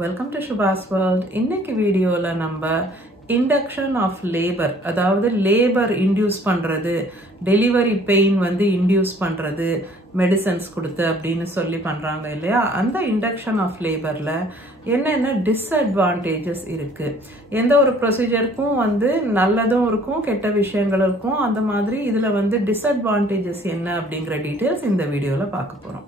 Welcome to Shubha's World. இன்னைக்கு வீடியோல நம்ம induction of labor, அதாவது labor induce பண்றது, delivery pain வந்து induce பண்றது, medicines கொடுத்து அப்படின்னு சொல்லி பண்றாங்க இல்லையா? அந்த induction of laborல என்னென்ன disadvantages இருக்கு? எந்த ஒரு ப்ரொசீஜருக்கும் வந்து நல்லதும் இருக்கும், கெட்ட விஷயங்கள் இருக்கும். அந்த மாதிரி இதுல வந்து disadvantages என்ன அப்படிங்கிற டீடைல்ஸ் இந்த வீடியோல பார்க்க போறோம்.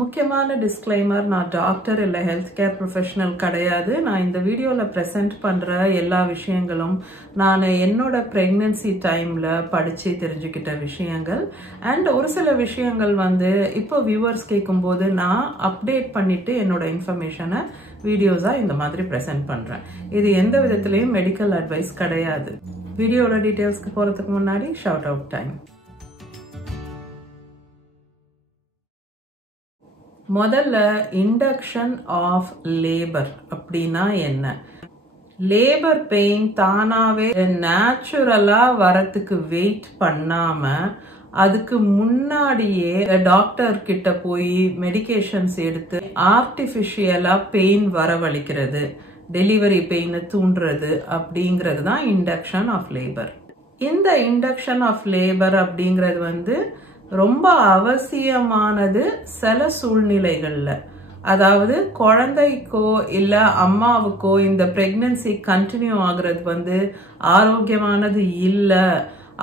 முக்கியமான டிஸ்க்ளைமர், நான் டாக்டர் இல்லை ஹெல்த் கேர் ப்ரொஃபஷனல் கிடையாது. நான் இந்த வீடியோவில் ப்ரெசென்ட் பண்ணுற எல்லா விஷயங்களும் நான் என்னோட ப்ரெக்னன்சி டைமில் படித்து தெரிஞ்சுக்கிட்ட விஷயங்கள். அண்ட் ஒரு சில விஷயங்கள் வந்து இப்போ வியூவர்ஸ் கேட்கும்போது நான் அப்டேட் பண்ணிவிட்டு என்னோட இன்ஃபர்மேஷனை வீடியோஸாக இந்த மாதிரி ப்ரெசென்ட் பண்ணுறேன். இது எந்த விதத்துலேயும் மெடிக்கல் அட்வைஸ் கிடையாது. வீடியோட டீட்டெயில்ஸ்க்கு போகிறதுக்கு முன்னாடி ஷவுட் அவுட் டைம். முதல்ல இண்டக்ஷன் ஆஃப் லேபர் அப்படின்னா என்ன? லேபர் பெயின் தானாவே நேச்சுரலா வரத்துக்கு வெயிட் பண்ணாம அதுக்கு முன்னாடியே டாக்டர் கிட்ட போய் மெடிகேஷன்ஸ் எடுத்து ஆர்டிபிஷியலா பெயின் வரவழைக்கிறது, டெலிவரி பெயினை தூண்டுறது அப்படிங்கிறது தான் இண்டக்ஷன் ஆஃப் லேபர். இந்த இண்டக்ஷன் ஆஃப் லேபர் அப்படிங்கிறது வந்து ரொம்ப அவசியமானது சில சூழ்நிலைகள்ல. அதாவது குழந்தைக்கோ இல்ல அம்மாவுக்கோ இந்த பிரெக்னன்சி கண்டினியூ ஆகுறது வந்து ஆரோக்கியமானது இல்ல,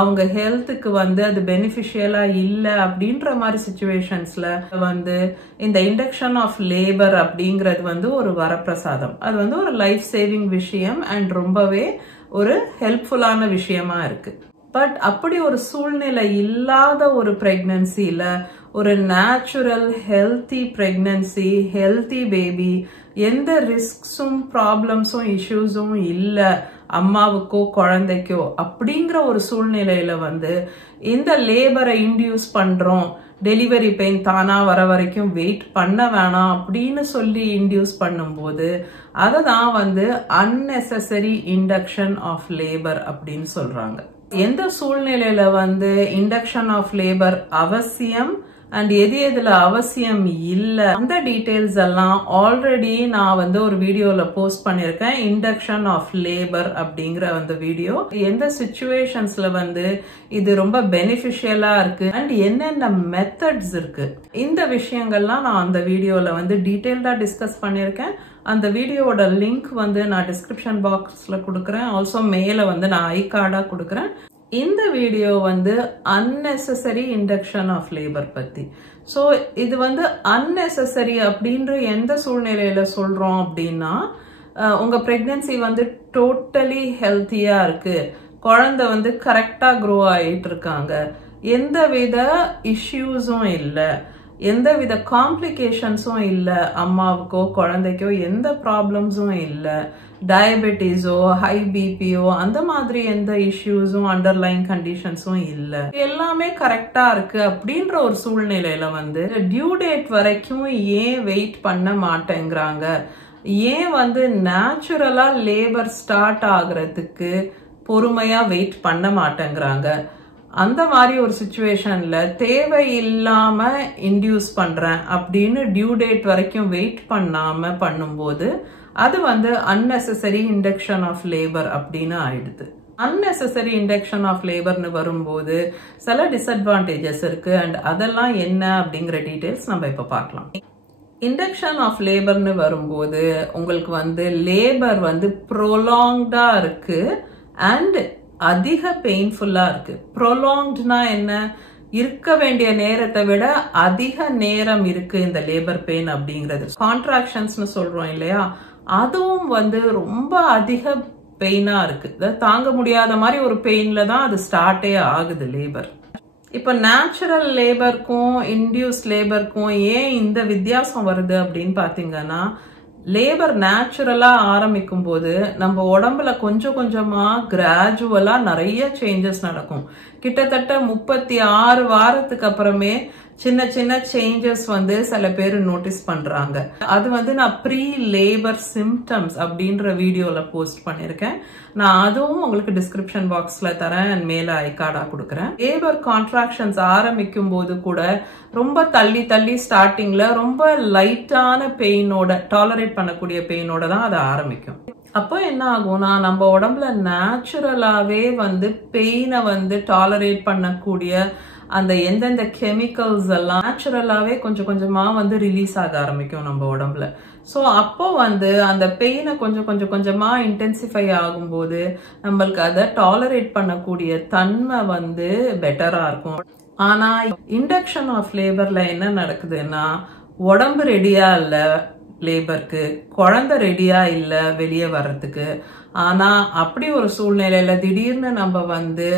அவங்க ஹெல்த்துக்கு வந்து அது பெனிஃபிஷியலா இல்ல அப்படின்ற மாதிரி சிச்சுவேஷன்ஸ்ல வந்து இந்த இண்டக்ஷன் ஆஃப் லேபர் அப்படிங்கிறது வந்து ஒரு வரப்பிரசாதம். அது வந்து ஒரு லைஃப் சேவிங் விஷயம் அண்ட் ரொம்பவே ஒரு ஹெல்ப்ஃபுல்லான விஷயமா இருக்கு. பட் அப்படி ஒரு சூழ்நிலை இல்லாத ஒரு பிரெக்னன்சில ஒரு natural healthy pregnancy, healthy baby, எந்த ரிஸ்க்ஸும் ப்ராப்ளம்ஸும் இஷ்யூஸும் இல்லை அம்மாவுக்கோ குழந்தைக்கோ அப்படிங்கிற ஒரு சூழ்நிலையில வந்து இந்த லேபரை இன்டியூஸ் பண்றோம், டெலிவரி பெயின் தானா வர வரைக்கும் வெயிட் பண்ண வேணாம் அப்படின்னு சொல்லி இன்டியூஸ் பண்ணும்போது அதை தான் வந்து அன்னெசசரி இண்டக்ஷன் ஆஃப் லேபர் அப்படின்னு சொல்றாங்க. எந்த சூழ்நிலையில வந்து இண்டக்ஷன் ஆஃப் லேபர் அவசியம் அண்ட் எது எதுல அவசியம் இல்லை அந்த டீடைல்ஸ் எல்லாம் ஆல்ரெடி நான் வந்து ஒரு வீடியோல போஸ்ட் பண்ணிருக்கேன். இண்டக்ஷன் ஆஃப் லேபர் அப்படிங்கிற அந்த வீடியோ எந்த சிச்சுவேஷன்ஸ்ல வந்து இது ரொம்ப பெனிஃபிஷியலா இருக்கு அண்ட் என்னென்ன மெத்தட்ஸ் இருக்கு, இந்த விஷயங்கள்லாம் நான் அந்த வீடியோல வந்து டீடைல்டா டிஸ்கஸ் பண்ணிருக்கேன். அந்த வீடியோவோட லிங்க் வந்து நான் டிஸ்கிரிப்ஷன் பாக்ஸ்ல கொடுக்குறேன். ஆல்சோ மேல வந்து நான் ஐ கார்டா கொடுக்குறேன். இந்த வீடியோ வந்து அன்னெசசரி இண்டக்ஷன் ஆஃப் லேபர் பத்தி. ஸோ இது வந்து அன்னெசசரி அப்படின்ற எந்த சூழ்நிலையில சொல்றோம் அப்படின்னா, உங்க பிரெக்னன்சி வந்து டோட்டலி ஹெல்த்தியா இருக்கு, குழந்தை வந்து கரெக்டா க்ரோ ஆயிட்டு இருக்காங்க, எந்த வித இஷ்யூஸும் இல்லை, எந்த வித காம்ப்ளிகேஷன்ஸும் இல்லை, அம்மாவுக்கோ குழந்தைக்கோ எந்த ப்ராப்ளம்ஸும் இல்லை, டயபெட்டிஸோ ஹை பிபியோ அந்த மாதிரி எந்த இஷ்யூஸும் அண்டர்லைன் கண்டிஷன்ஸும் இல்லை, எல்லாமே கரெக்டா இருக்கு அப்படின்ற ஒரு சூழ்நிலையில வந்து டியூ டேட் வரைக்கும் ஏன் வெயிட் பண்ண மாட்டேங்கிறாங்க, ஏன் வந்து நேச்சுரலா லேபர் ஸ்டார்ட் ஆகுறதுக்கு பொறுமையா வெயிட் பண்ண மாட்டேங்கிறாங்க, அந்த மாதிரி ஒரு சிச்சுவேஷன்ல தேவையில்லாம இன்டியூஸ் பண்றேன் அப்படின்னு டியூ டேட் வரைக்கும் வெயிட் பண்ணாம பண்ணும்போது அது வந்து அன்னெசசரி இண்டக்ஷன் ஆஃப் லேபர் அப்படின்னு ஆயிடுது. அன்னெசசரி இண்டக்ஷன் ஆஃப் லேபர்னு வரும்போது சில டிஸ்அட்வான்டேஜஸ் இருக்கு அண்ட் அதெல்லாம் என்ன அப்படிங்கிற டீடைல்ஸ் நம்ம இப்ப பார்க்கலாம். இண்டக்ஷன் ஆஃப் லேபர்னு வரும்போது உங்களுக்கு வந்து லேபர் வந்து ப்ரொலாங்டா இருக்கு அண்ட் அதிக பெயின்ஃபுல்லா இருக்கு. ப்ரொலாங்ட்னா என்ன? இருக்க வேண்டிய நேரத்தை விட அதிக நேரம் இருக்கு இந்த லேபர் பெயின் அப்படிங்கிறது. கான்ட்ராக்ஷன்ஸ்னு சொல்றோம் இல்லையா, அதுவும் வந்து ரொம்ப அதிக பெயினா இருக்கு. தாங்க முடியாத மாதிரி ஒரு பெயின்ல தான் அது ஸ்டார்டே ஆகுது லேபர். இப்ப நேச்சுரல் லேபருக்கும் இன்டியூஸ் லேபருக்கும் ஏன் இந்த வித்தியாசம் வருது அப்படின்னு பாத்தீங்கன்னா, லேபர் நேச்சுரலா ஆரம்பிக்கும் போது நம்ம உடம்புல கொஞ்சம் கொஞ்சமா கிராஜுவலா நிறைய சேஞ்சஸ் நடக்கும். கிட்டத்தட்ட 36 வாரத்துக்கு அப்புறமே சின்ன சின்ன சேஞ்சஸ் வந்து சில பேர் நோட்டீஸ் பண்றாங்க. அது வந்து நான் ப்ரீ லேபர் சிம்டம்ஸ் அப்படின்ற வீடியோல போஸ்ட் பண்ணிருக்கேன். நான் அதுவும் உங்களுக்கு டிஸ்கிரிப்ஷன் பாக்ஸ்ல தரேன் அண்ட் மேல ஐகார்டா கொடுக்குறேன். லேபர் கான்ட்ராக்ஷன்ஸ் ஆரம்பிக்கும் போது கூட ரொம்ப தள்ளி தள்ளி ஸ்டார்டிங்ல ரொம்ப லைட்டான பெயினோட, டாலரேட் பண்ணக்கூடிய பெயினோட தான் அது ஆரம்பிக்கும். அப்போ என்ன ஆகும்னா, நம்ம உடம்புல நேச்சுரலாவே வந்து பெயினை வந்து டாலரேட் பண்ணக்கூடிய அந்த எந்தெந்த கெமிக்கல்ஸ் எல்லாம் நேச்சுரலாவே கொஞ்சம் கொஞ்சமா வந்து ரிலீஸ் ஆக ஆரம்பிக்கும் நம்ம உடம்புல. ஸோ அப்போ வந்து அந்த பெயினை கொஞ்சம் கொஞ்சமா இன்டென்சிஃபை ஆகும்போது நம்மளுக்கு அதை டாலரேட் பண்ணக்கூடிய தன்மை வந்து பெட்டரா இருக்கும். ஆனா இண்டக்ஷன் ஆஃப் லேபர்ல என்ன நடக்குதுன்னா, உடம்பு ரெடியா இல்ல லேபருக்கு, குழந்தை ரெடியா இல்ல வெளியே வர்றதுக்கு. ஆனா அப்படி ஒரு சூழ்நிலையில திடீர்னு நம்ம வந்து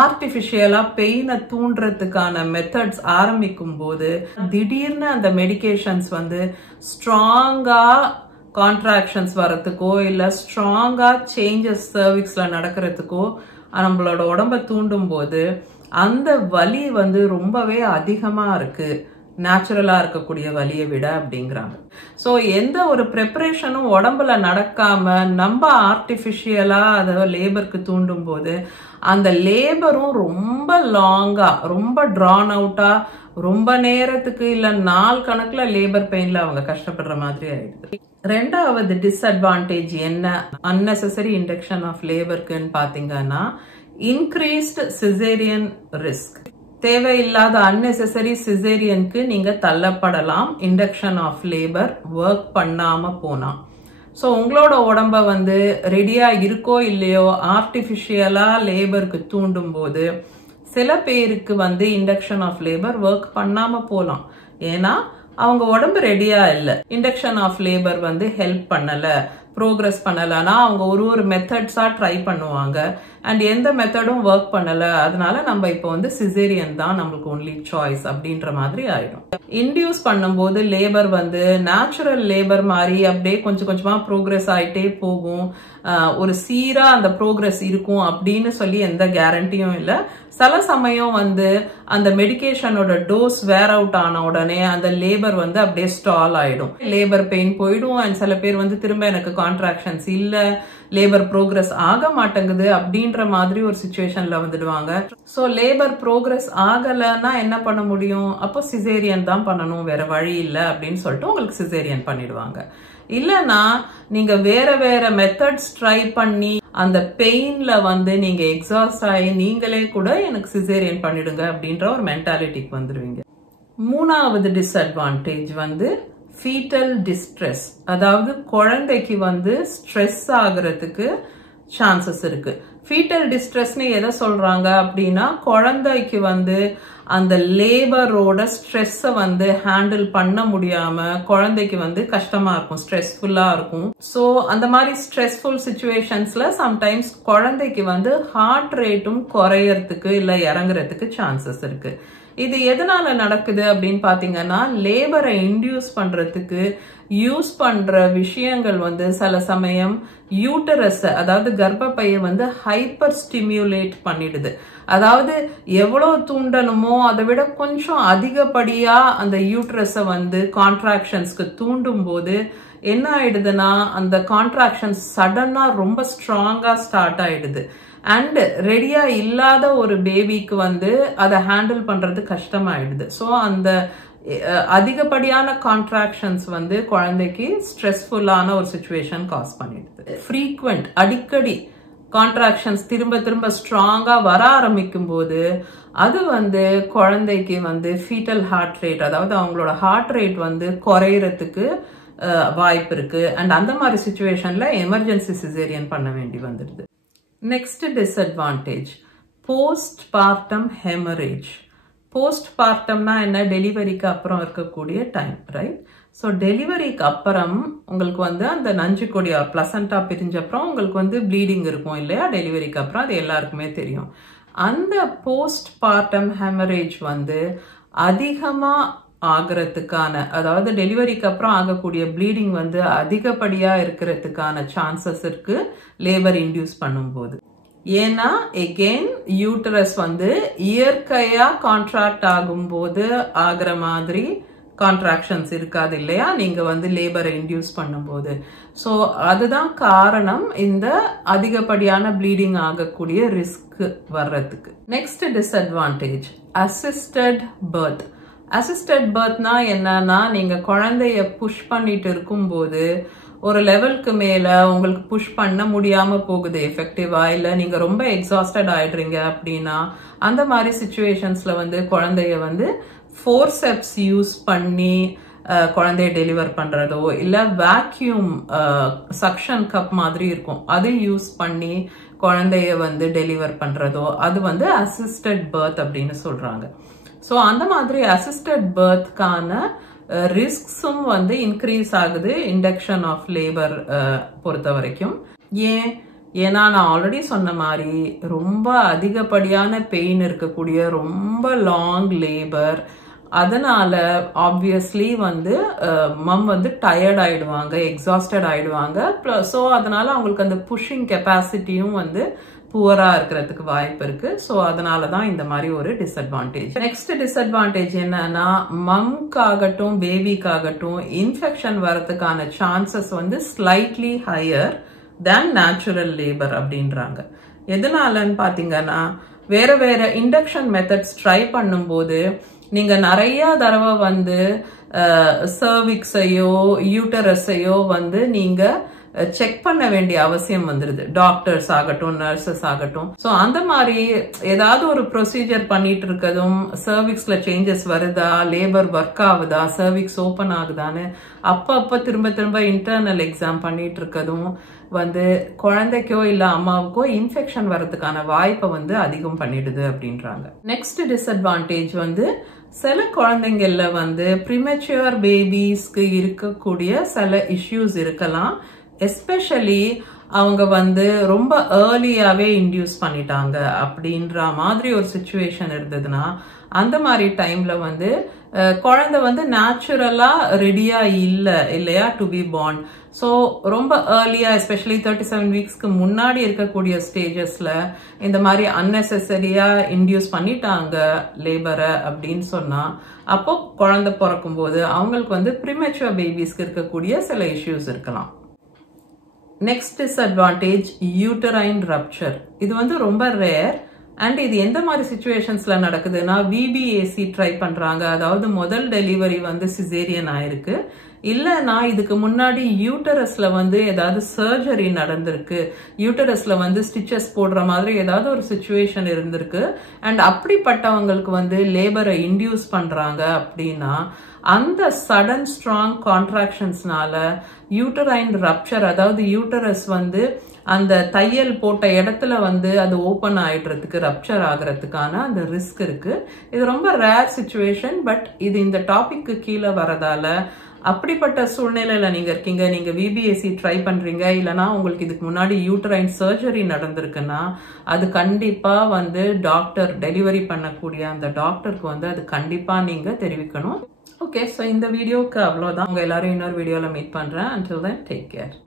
ஆர்டிபிஷியலா பெயினை தூண்டுறதுக்கான மெத்தட்ஸ் ஆரம்பிக்கும் போது திடீர்னு அந்த மெடிகேஷன்ஸ் வந்து ஸ்ட்ராங்கா கான்ட்ராக்ஷன்ஸ் வரத்துக்கோ இல்ல ஸ்ட்ராங்கா சேஞ்சஸ் சர்விக்ஸ்ல நடக்கிறதுக்கோ நம்மளோட உடம்ப தூண்டும் போது அந்த வலி வந்து ரொம்பவே அதிகமா இருக்கு நேச்சுரலா இருக்கக்கூடிய வலியை விட அப்படிங்கிறாங்க. ஸோ எந்த ஒரு ப்ரிப்பரேஷனும் உடம்புல நடக்காம நம்ம ஆர்டிபிஷியலா அதை லேபருக்கு தூண்டும் போது அந்த லேபரும் ரொம்ப லாங்கா, ரொம்ப ட்ரான் அவுட்டா, ரொம்ப நேரத்துக்கு இல்ல நாள் கணக்குல லேபர் பெயின்ல அவங்க கஷ்டப்படுற மாதிரி ஆயிடுது. ரெண்டாவது டிஸ்அட்வான்டேஜ் என்ன அன்னெசரி இண்டக்ஷன் ஆஃப் லேபருக்குன்னு பாத்தீங்கன்னா, இன்க்ரீஸ்ட் சிசேரியன் ரிஸ்க். தேவையில்லாத அன்னெசரி சிசேரியனுக்கு நீங்க தள்ளப்படலாம் இண்டக்ஷன் ஆஃப் லேபர் ஒர்க் பண்ணாம போனா. ஸோ உங்களோட உடம்ப வந்து ரெடியா இருக்கோ இல்லையோ ஆர்டிபிஷியலா லேபருக்கு தூண்டும் போது சில பேருக்கு வந்து இண்டக்ஷன் ஆஃப் லேபர் ஒர்க் பண்ணாம போலாம். ஏன்னா அவங்க உடம்பு ரெடியா இல்லை, இண்டக்ஷன் ஆஃப் லேபர் வந்து ஹெல்ப் பண்ணல, ப்ரோக்ரஸ் பண்ணலன்னா அவங்க ஒரு மெத்தட்ஸா ட்ரை பண்ணுவாங்க அண்ட் எந்த மெத்தடும் ஒர்க் பண்ணல. அதனால நம்ம இப்போ வந்து சிசேரியன் தான் நம்மளுக்கு ஒன்லி சாய்ஸ் அப்படின்ற மாதிரி ஆயிடும். இன்டியூஸ் பண்ணும்போது லேபர் வந்து நேச்சுரல் லேபர் மாதிரி அப்படியே கொஞ்சம் கொஞ்சமா ப்ரோக்ரஸ் ஆயிட்டே போகும். ஒரு சீரா அந்த ப்ரோக்ரஸ் இருக்கும் அப்படின்னு சொல்லி எந்த கேரண்டியும் இல்லை. சில சமயம் வந்து அந்த மெடிகேஷனோட டோஸ் வேர் அவுட் ஆன உடனே அந்த லேபர் வந்து அப்படியே ஸ்டால் ஆயிடும், லேபர் பெயின் போயிடும் அண்ட் சில பேர் வந்து திரும்ப எனக்கு கான்ட்ராக்ஷன்ஸ் இல்ல, லேபர் ப்ரோக்ரஸ் ஆக மாட்டேங்குது அப்படின்ற மாதிரி ஒரு சிச்சுவேஷன்ல வந்துடுவாங்க. ஸோ லேபர் ப்ரோக்ரஸ் ஆகலைன்னா என்ன பண்ண முடியும்? அப்போ சிசேரியன் தான் பண்ணணும், வேற வழி இல்லை அப்படின்னு சொல்லிட்டு உங்களுக்கு சிசேரியன் பண்ணிடுவாங்க. இல்லனா நீங்க வேற வேற மெத்தட்ஸ் ட்ரை பண்ணி அந்த பெயின்ல வந்து நீங்க எக்ஸாஸ்ட் ஆகி நீங்களே கூட எனக்கு சிசேரியன் பண்ணிடுங்க அப்படின்ற ஒரு மென்டாலிட்டிக்கு வந்துடுவீங்க. மூணாவது டிஸ்அட்வான்டேஜ் வந்து ஃபீட்டல் டிஸ்ட்ரெஸ். அதாவது குழந்தைக்கு வந்து ஸ்ட்ரெஸ் ஆகுறதுக்கு சான்சஸ் இருக்கு. ஃபீட்டல் டிஸ்ட்ரெஸ்னு எதை சொல்றாங்க அப்படின்னா, குழந்தைக்கு வந்து அந்த லேபரோட ஸ்ட்ரெஸ்ஸை வந்து ஹேண்டில் பண்ண முடியாம குழந்தைக்கு வந்து கஷ்டமா இருக்கும், ஸ்ட்ரெஸ்ஃபுல்லா இருக்கும். ஸோ அந்த மாதிரி ஸ்ட்ரெஸ்ஃபுல் சிச்சுவேஷன்ஸ்ல சம்டைம்ஸ் குழந்தைக்கு வந்து ஹார்ட் ரேட்டும் குறையறதுக்கு இல்ல இறங்குறதுக்கு சான்சஸ் இருக்கு. இது எதனால நடக்குது அப்படின்னு பாத்தீங்கன்னா, லேபரை இன்டியூஸ் பண்றதுக்கு யூஸ் பண்ற விஷயங்கள் வந்து சில சமயம் யூட்டரஸ், அதாவது கர்ப்பப்பையை வந்து ஹைப்பர் ஸ்டிமுலேட் பண்ணிடுது. அதாவது எவ்வளவு தூண்டணுமோ அதை விட கொஞ்சம் அதிகப்படியா அந்த யூட்டரஸை வந்து கான்ட்ராக்ஷன்ஸ்க்கு தூண்டும் போது என்ன ஆயிடுதுன்னா, அந்த கான்ட்ராக்ஷன்ஸ் சடனா ரொம்ப ஸ்ட்ராங்கா ஸ்டார்ட் ஆயிடுது அண்ட் ரெடியா இல்லாத ஒரு பேபிக்கு வந்து அதை ஹேண்டில் பண்றது கஷ்டமாயிடுது. ஸோ அந்த அதிகப்படியான கான்ட்ராக்ஷன்ஸ் வந்து குழந்தைக்கு ஸ்ட்ரெஸ்ஃபுல்லான ஒரு சிச்சுவேஷன் காஸ் பண்ணிடுது. ஃப்ரீக்வெண்ட், அடிக்கடி கான்ட்ராக்ஷன்ஸ் திரும்ப திரும்ப ஸ்ட்ராங்கா வர ஆரம்பிக்கும் போது அது வந்து குழந்தைக்கு வந்து ஃபீட்டல் ஹார்ட் ரேட், அதாவது அவங்களோட ஹார்ட் ரேட் வந்து குறையறதுக்கு வாய்ப்பு இருக்கு அண்ட் அந்த மாதிரி சிச்சுவேஷன்ல எமர்ஜென்சி சிசேரியன் பண்ண வேண்டி வந்துடுது. Next disadvantage postpartum haemorrhage. போஸ்ட் பார்ட்டம்னா என்ன? டெலிவரிக்கு அப்புறம் இருக்கக்கூடிய டைம், ரைட்? ஸோ டெலிவரிக்கு அப்புறம் உங்களுக்கு வந்து அந்த நஞ்சு கொடி பிளசண்டா பிரிஞ்ச அப்புறம் உங்களுக்கு வந்து ப்ளீடிங் இருக்கும் இல்லையா? டெலிவரிக்கு அப்புறம் அது எல்லாருக்குமே தெரியும். அந்த போஸ்ட் பார்ட்டம் ஹெமரேஜ் வந்து அதிகமா ஆகிறதுக்கான, அதாவது டெலிவரிக்கு அப்புறம் ஆகக்கூடிய ப்ளீடிங் வந்து அதிகப்படியா இருக்கிறதுக்கான சான்சஸ் இருக்கு லேபர் இன்டியூஸ் பண்ணும்போது. ஏன்னா எகெயின் யூட்டரஸ் வந்து இயற்கையா கான்ட்ராக்ட் ஆகும்போது ஆகிற மாதிரி கான்ட்ராக்ஷன்ஸ் இருக்காது இல்லையா, நீங்க வந்து லேபரை இன்டியூஸ் பண்ணும்போது. ஸோ அதுதான் காரணம் இந்த அதிகப்படியான ப்ளீடிங் ஆகக்கூடிய ரிஸ்க் வர்றதுக்கு. Next disadvantage assisted birth. Assisted பர்த்னா என்னன்னா, நீங்க குழந்தைய புஷ் பண்ணிட்டு இருக்கும்போது ஒரு லெவலுக்கு மேல உங்களுக்கு புஷ் பண்ண முடியாம போகுது எஃபெக்டிவா, இல்ல நீங்க ரொம்ப எக்ஸாஸ்டட் ஆயிடுறீங்க அப்படின்னா அந்த மாதிரி சிச்சுவேஷன்ஸ்ல வந்து குழந்தைய வந்து ஃபோர்செப்ஸ் யூஸ் பண்ணி குழந்தைய டெலிவர் பண்றதோ, இல்ல வேக்யூம் சக்ஷன் கப் மாதிரி இருக்கும் அது யூஸ் பண்ணி குழந்தைய வந்து டெலிவர் பண்றதோ, அது வந்து அசிஸ்டட் பர்த் அப்படின்னு சொல்றாங்க. ஸோ அந்த மாதிரி அசிஸ்டட் பர்த்கான ரிஸ்க்ஸும் வந்து இன்க்ரீஸ் ஆகுது இண்டக்ஷன் ஆஃப் லேபர் பொறுத்த வரைக்கும். ஏன்னா நான் ஆல்ரெடி சொன்ன மாதிரி ரொம்ப அதிகப்படியான பெயின் இருக்கக்கூடிய ரொம்ப லாங் லேபர், அதனால ஆப்வியஸ்லி வந்து மம் வந்து டயர்ட் ஆயிடுவாங்க, எக்ஸாஸ்டட் ஆயிடுவாங்க. ஸோ அதனால அவங்களுக்கு அந்த புஷிங் கெப்பாசிட்டியும் வந்து புவரா இருக்கிறதுக்கு வாய்ப்பு இருக்கு. ஸோ அதனாலதான் இந்த மாதிரி ஒரு டிஸ்அட்வான்டேஜ். நெக்ஸ்ட் டிஸ்அட்வான்டேஜ் என்னன்னா, மம்காகட்டும் பேபிக்காகட்டும் இன்ஃபெக்ஷன் வரதுக்கான சான்சஸ் வந்து slightly higher than natural labour அப்படின்றாங்க. எதனாலன்னு பாத்தீங்கன்னா, வேற வேற இண்டக்ஷன் மெத்தட்ஸ் ட்ரை பண்ணும்போது நீங்க நிறைய தடவை வந்து சர்விக்ஸையோ யூட்டரஸையோ வந்து நீங்க செக் பண்ண வேண்டிய அவசியம் வந்துருது, டாக்டர்ஸ் ஆகட்டும் நர்சஸ் ஆகட்டும். ஸோ அந்த மாதிரி ஏதாவது ஒரு ப்ரொசீஜர் பண்ணிட்டு இருக்கதும் சர்விக்ஸ்ல சேஞ்சஸ் வருதா, லேபர் ஒர்க் ஆகுதா, சர்விக்ஸ் ஓப்பன் ஆகுதான்னு அப்பப்ப திரும்ப திரும்ப இன்டர்னல் எக்ஸாம் பண்ணிட்டு இருக்கதும் வந்து குழந்தைக்கோ இல்ல அம்மாவுக்கோ இன்ஃபெக்ஷன் வரதுக்கான வாய்ப்பை வந்து அதிகம் பண்ணிடுது அப்படின்றாங்க. நெக்ஸ்ட் டிஸ்அட்வான்டேஜ் வந்து சில குழந்தைங்கள்ல வந்து ப்ரீமெச்சூர் பேபிஸ்க்கு இருக்கக்கூடிய சில இஷ்யூஸ் இருக்கலாம். எஸ்பெஷலி அவங்க வந்து ரொம்ப ஏர்லியாவே இன்டியூஸ் பண்ணிட்டாங்க அப்படின்ற மாதிரி ஒரு சிச்சுவேஷன் இருந்ததுன்னா, அந்த மாதிரி டைம்ல வந்து குழந்தை வந்து நேச்சுரலா ரெடியா இல்லையா டு பி பார்ன். ஸோ ரொம்ப ஏர்லியா எஸ்பெஷலி 37 வீக்ஸ்க்கு முன்னாடி இருக்கக்கூடிய ஸ்டேஜஸ்ல இந்த மாதிரி அன்னெசரியா இன்டியூஸ் பண்ணிட்டாங்க லேபரை அப்படின்னு சொன்னா, அப்போ குழந்தை பிறக்கும் போது அவங்களுக்கு வந்து ப்ரீமெச்சூர் பேபிஸ்க்கு இருக்கக்கூடிய சில இஷ்யூஸ் இருக்கலாம். Next disadvantage uterine rupture. இது வந்து ரொம்ப ரேர் அண்ட் இது எந்த மாதிரி சிச்சுவேஷன்ஸ்ல நடக்குதுன்னா, விபிஏசி ட்ரை பண்றாங்க, அதாவது முதல் டெலிவரி வந்து சிசேரியன் ஆயிருக்கு, இல்லைன்னா இதுக்கு முன்னாடி யூட்டரஸ்ல வந்து ஏதாவது சர்ஜரி நடந்திருக்கு, யூட்டரஸ்ல வந்து ஸ்டிச்சஸ் போடுற மாதிரி ஏதாவது ஒரு சிச்சுவேஷன் இருந்திருக்கு அண்ட் அப்படிப்பட்டவங்களுக்கு வந்து லேபரை இன்டியூஸ் பண்றாங்க அப்படின்னா, அந்த சடன் ஸ்ட்ராங் கான்ட்ராக்ஷன்ஸ்னால யூட்டரைன் ரப்சர், அதாவது யூட்டரஸ் வந்து அந்த தையல் போட்ட இடத்துல வந்து அது ஓப்பன் ஆயிடுறதுக்கு, ரப்சர் ஆகிறதுக்கான அந்த ரிஸ்க் இருக்கு. இது ரொம்ப ரேர் சிச்சுவேஷன், பட் இது இந்த டாபிக்கு கீழே வரதால அப்படிப்பட்ட சூழ்நிலையில நீங்க இருக்கீங்க, நீங்க விபிஎஸ்சி ட்ரை பண்றீங்க, இல்லைன்னா உங்களுக்கு இதுக்கு முன்னாடி யூட்டரைன் சர்ஜரி நடந்திருக்குன்னா அது கண்டிப்பா வந்து டாக்டர் டெலிவரி பண்ணக்கூடிய அந்த டாக்டருக்கு வந்து அது கண்டிப்பா நீங்க தெரிவிக்கணும். ஓகே, ஸோ இந்த வீடியோக்கு அவ்வளோதான். உங்க எல்லாரும் இன்னொரு வீடியோல மீட் பண்றேன். Until then, take care.